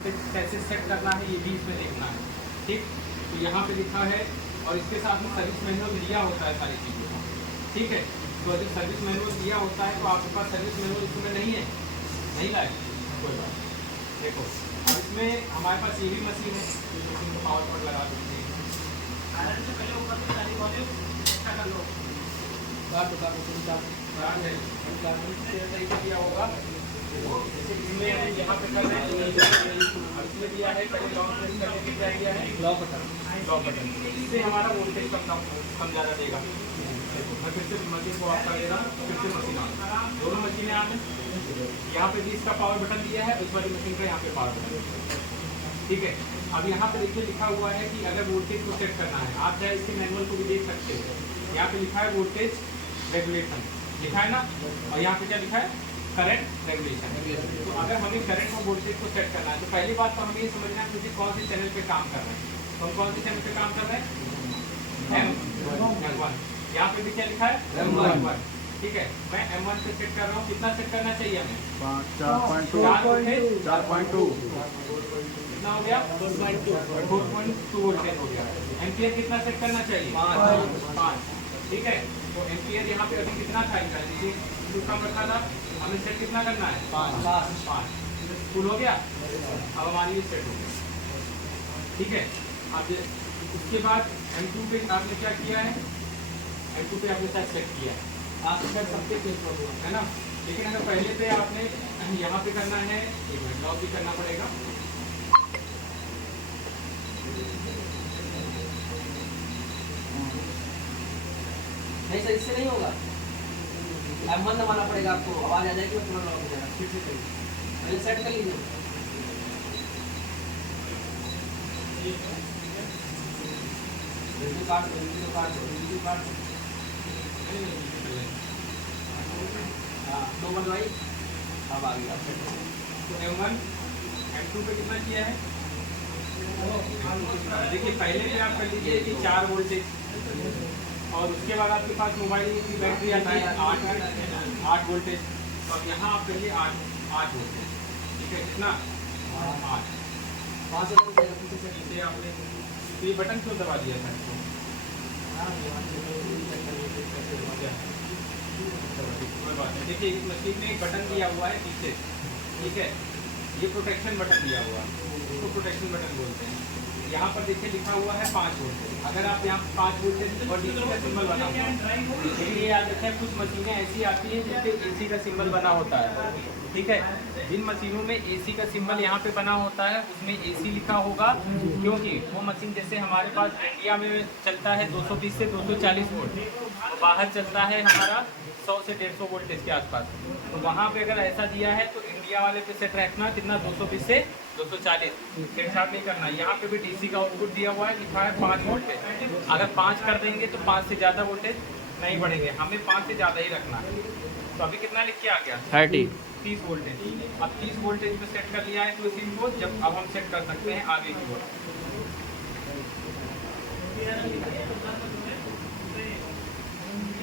कैसे सेट करना है ये भी इसमें देखना है। ठीक, तो यहाँ पे लिखा है और इसके साथ में सर्विस मैनुअल दिया होता है सारी चीज़ों का। ठीक है, तो अगर सर्विस मैनुअल दिया होता है तो आपके पास सर्विस मैनुअल इसमें नहीं है, नहीं लाए कोई बात। देखो अब इसमें हमारे पास ये भी मशीन है, इस मशीन को पावर पर लगा सकते हैं। दिया होगा जैसे इसमें यहाँ पे कर रहे हैं, इसमें दिया है पहले लॉक प्रेस करने के क्या दिया है, लॉक बटन। इससे हमारा वोल्टेज कम ज़्यादा देगा। देखो मैं फिर से मशीन को ऑफ कर दे रहा हूँ, फिर से मशीन ऑन, दोनों मशीनें ऑन है। यहाँ पे भी इसका पावर बटन दिया है, इस वाली मशीन का यहाँ पे पावर बटन। ठीक है, अब यहाँ पे देखिए लिखा हुआ है कि अगर वोल्टेज को सेट करना है, आप चाहे इसके मैनुअल को भी देख सकते हो। यहाँ पे लिखा है वोल्टेज रेगुलेशन लिखा है ना, और यहाँ पे क्या लिखा है, करंट रेगुलेशन। तो अगर हमें करंट और वोल्टेज को सेट करना है तो पहली बात तो हमें ये समझना है मुझे कौन से चैनल पे काम कर रहे हैं। तो हम कौन से चैनल पे काम कर रहे हैं, M1। यहाँ पे भी क्या लिखा है, M1। ठीक है, मैं M1 पे सेट कर रहा हूँ। कितना सेट करना चाहिए हमें, 4.2 कितना हो गया, 4.2 वोल्टेज हो गया। एम्पियर कितना सेट करना चाहिए, 5। ठीक है, तो एम्पियर यहाँ पे अभी कितना था, कम रखा था, हमें सेट कितना करना है, 5। फुल हो गया, अब हमारी ये सेट हो गया। ठीक है, अब उसके बाद M2 पे आपने क्या किया है, M2 पे आपने शायद सेट किया है, आप शायद सबके है ना। लेकिन अगर पहले पे आपने यहाँ पे करना है, एक मिनट लॉक भी करना पड़ेगा। नहीं सर, इससे नहीं होगा, M1 दबाना पड़ेगा आपको, आवाज आ जाएगी और थोड़ा लॉक हो जाएगा। फिर से करिए, पहले सेट कर लीजिए। काट दो। हाँ, 2 बनवाई, अब आ गया। तो M1 M2 पे कितना किया है, देखिए पहले पे आप कर लीजिए कि 4 वोल्टेज, और उसके बाद आपके पास मोबाइल की बैटरी आती है 8 वोल्टेज। तो अब यहाँ आप करिए 8 वोल्टेज। ठीक है, कितना, 8। 5 इसे आपने तो ये बटन क्यों दबा दिया था इसको, कोई बात नहीं। देखिए इस मशीन में एक बटन दिया हुआ है पीछे, ठीक है, ये प्रोटेक्शन बटन दिया हुआ है, इसको प्रोटेक्शन बटन बोलते हैं। यहाँ पर देखिए लिखा हुआ है 5 वोल्टेज। अगर आप यहाँ 5 वोल्टेज और डीसी का सिंबल बना हुआ है, लेकिन ये याद रखें कुछ मशीनें ऐसी आती हैं जिसपे एसी का सिंबल बना होता है। ठीक है, जिन मशीनों में एसी का सिंबल यहाँ पे बना होता है उसमें एसी लिखा होगा, क्योंकि वो मशीन जैसे हमारे पास इंडिया में चलता है 220 से 240 वोल्ट, तो बाहर चलता है हमारा 100 से 150 वोल्टेज के आसपास। तो वहाँ पे अगर ऐसा दिया है तो इंडिया वाले पे सेट रखना कितना, 220 से 240, छेड़छाड़ नहीं करना। यहाँ पे भी डीसी का आउटपुट दिया हुआ है, लिखा है 5 वोल्टेज। अगर 5 कर देंगे तो 5 से ज़्यादा वोल्टेज नहीं बढ़ेंगे, हमें 5 से ज़्यादा ही रखना है। तो अभी कितना लिख के आ गया, 30 वोल्टेज। अब 30 वोल्टेज पे सेट कर लिया है तो इसी को जब अब हम सेट कर सकते हैं आगे की ओर।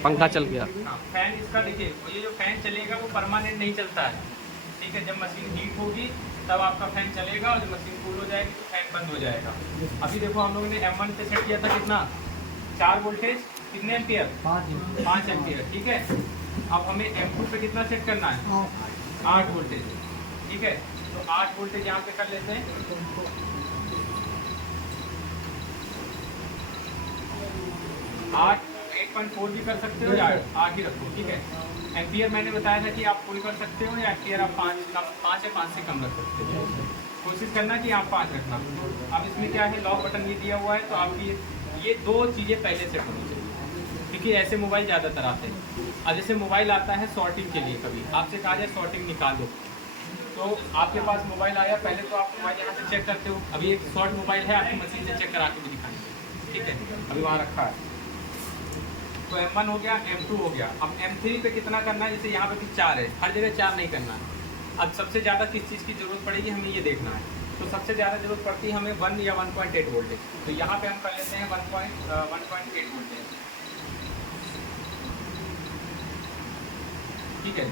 पंखा चल गया। हाँ, फैन इसका देखिए, ये जो फैन चलेगा वो परमानेंट नहीं चलता है। ठीक है, जब मशीन हीट होगी तब आपका फैन चलेगा, और जब मशीन कूल हो जाएगी तो फैन बंद हो जाएगा। अभी देखो हम लोगों ने M1 पे सेट किया था कितना, 4 वोल्टेज, कितने एम्पियर, 5 एम्पियर। ठीक है, अब हमें M2 पे कितना सेट करना है, 8 वोल्टेज। ठीक है, तो 8 वोल्टेज यहाँ पे कर लेते हैं। 8.4 भी कर सकते हो या 8 ही रखो। ठीक है, एम्पियर मैंने बताया था कि आप फुल कर सकते हो या एम्पियर आप 5 या 5 से कम रख सकते हो। कोशिश करना कि आप 5 रखना। अब इसमें क्या है, लॉक बटन ये दिया हुआ है, तो आपकी ये 2 चीज़ें पहले से होनी चाहिए, क्योंकि ऐसे मोबाइल ज़्यादातर आते हैं। अब जैसे मोबाइल आता है शॉर्टिंग के लिए, कभी आपसे कहा जाए शॉर्टिंग निकालो, तो आपके पास मोबाइल आया, पहले तो आप मोबाइल यहाँ से चेक करते हो। अभी एक शॉर्ट मोबाइल है, आपकी मशीन से चेक करा के भी दिखाएंगे। ठीक है, अभी वहाँ रखा है। तो M1 हो गया, M2 हो गया। अब M3 पे कितना करना है, जैसे यहाँ पे भी 4 है, हर जगह 4 नहीं करना है। अब सबसे ज़्यादा किस चीज़ की ज़रूरत पड़ेगी हमें ये देखना है। तो सबसे ज़्यादा ज़रूरत पड़ती है हमें 1 या 1.8 वोल्टेज। तो यहाँ पे हम कर लेते हैं 1.8 वोल्टेज। ठीक है,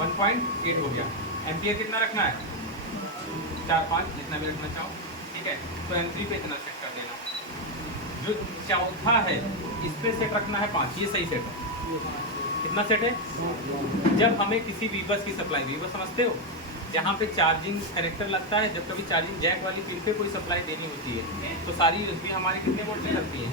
1.8 हो गया। एम्पियर कितना रखना है, 4 5 जितना भी रखना चाहो, ठीक है। तो M3 पे इतना सेट कर देना। जो चौथा है इस पे सेट रखना है 5, ये सही सेट है। कितना सेट है? जब हमें किसी वीबस की सप्लाई, वीबस समझते हो, जहाँ पे चार्जिंग कनेक्टर लगता है, जब कभी चार्जिंग जैक वाली पिन पे कोई सप्लाई देनी होती है तो सारी यूएसबी हमारी कितने वोल्ट से चलती है?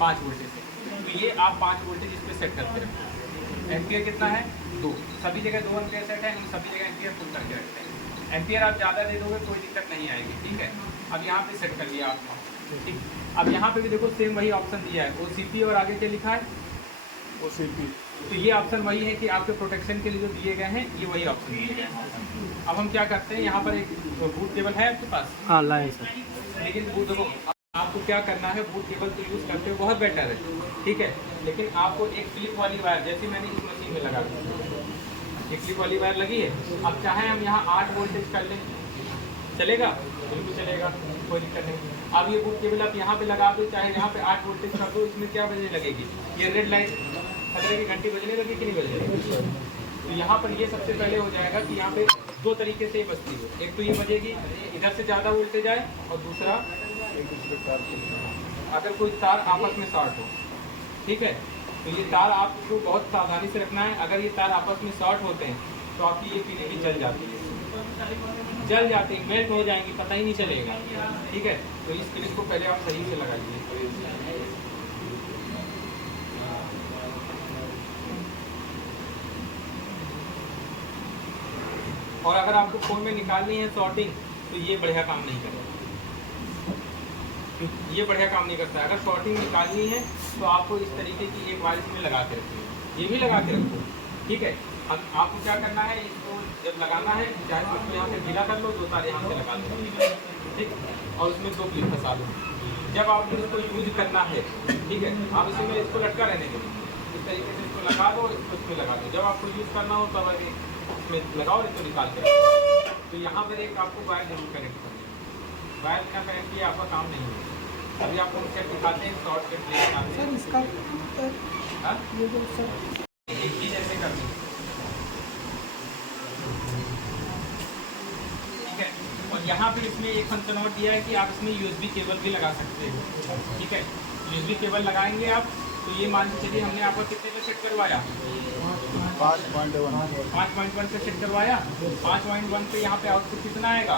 5 वोल्टेज से। तो ये आप 5 वोल्टेज इस पर सेट करके रखो। एम्पियर कितना है? 2, सभी जगह 2 एम्पियर सेट है, हम सभी जगह एम्पियर फुल करके रखते हैं। एम्पियर आप ज़्यादा दे दोगे कोई दिक्कत नहीं आएगी, ठीक है। अब यहाँ पे सेट कर लिया आपने, ठीक। अब यहाँ पे भी देखो सेम वही ऑप्शन दिया है, OCP और आगे क्या लिखा है? OCP। तो ये ऑप्शन वही है कि आपके प्रोटेक्शन के लिए जो दिए गए हैं, ये वही ऑप्शन दिए गए हैं। अब हम क्या करते हैं, यहाँ पर एक बूट केबल है आपके पास? हाँ लाए सर। लेकिन बूट देखो, आपको क्या करना है, बूट केबल तो यूज़ करते हो बहुत बेटर है, ठीक है। लेकिन आपको एक क्लिप वाली वायर, जैसे मैंने इस मशीन में लगा दी, एक क्लिप वाली वायर लगी है। अब चाहे हम यहाँ 8 वोल्टेज कर लें, चलेगा? बिल्कुल चलेगा, कोई दिक्कत नहीं। अब ये बूट केबल आप यहाँ पे लगा दो, चाहे यहाँ पे 8 वोल्टेज कर दो, इसमें क्या बजने लगेगी? ये रेड लाइट खतरे की घंटी बजने लगी कि नहीं बजने लगी? तो यहाँ पर ये सबसे पहले हो जाएगा कि यहाँ पे 2 तरीके से बजती है। एक तो ये बजेगी इधर से ज़्यादा वोल्टेज आए, और दूसरा अगर कोई तार आपस में शॉर्ट हो, ठीक है। तो ये तार आपको बहुत सावधानी से रखना है। अगर ये तार आपस में शॉर्ट होते हैं तो आपकी ये पीलीपी जल जाती है, जल जाती है, मेल्ट हो जाएंगी, पता ही नहीं चलेगा, ठीक है। तो इस क्लिप को पहले आप सही से लगाइए। और अगर आपको फ़ोन में निकालनी है शॉर्टिंग, तो ये बढ़िया काम नहीं करेगा, ये बढ़िया काम नहीं करता है। अगर शॉर्टिंग निकालनी है तो आपको इस तरीके की एक वायर इसमें लगा के रखिए, ये भी लगा के रखो, ठीक है। अब आपको क्या करना है, इसको जब लगाना है, चाहे तो इसको यहाँ से ढीला कर लो, 2 तार यहाँ से लगा दो, ठीक, और उसमें 2 क्लिप फंसा दो। जब आपको इसको यूज करना है, ठीक है, आप इसी में इसको लटका रहने दो, इस तरीके से इसको लगा दो, इसको इसमें लगा दो। जब आपको यूज़ करना हो तब इसमें लगाओ, इसको निकाल के। तो यहाँ पर एक आपको वायर जरूर कनेक्ट करनी है, वायर बिना कनेक्ट किए आपका काम नहीं है। अभी आपको सेट दिखाते हैं, शॉर्ट सेट दिखाते हैं। इसका हाँ? ये जो सर एक चीज़ ऐसे करनी है, ठीक है। और यहाँ पे इसमें एक फंक्शन और दिया है कि आप इसमें USB केबल भी लगा सकते हैं, ठीक है। USB केबल लगाएंगे आप, तो ये मान के चलिए हमने आपको कितने पे सेट करवाया? 5.1 5.1 पे सेट करवाया। 5.1 पे यहाँ पे आउटपुट कितना आएगा?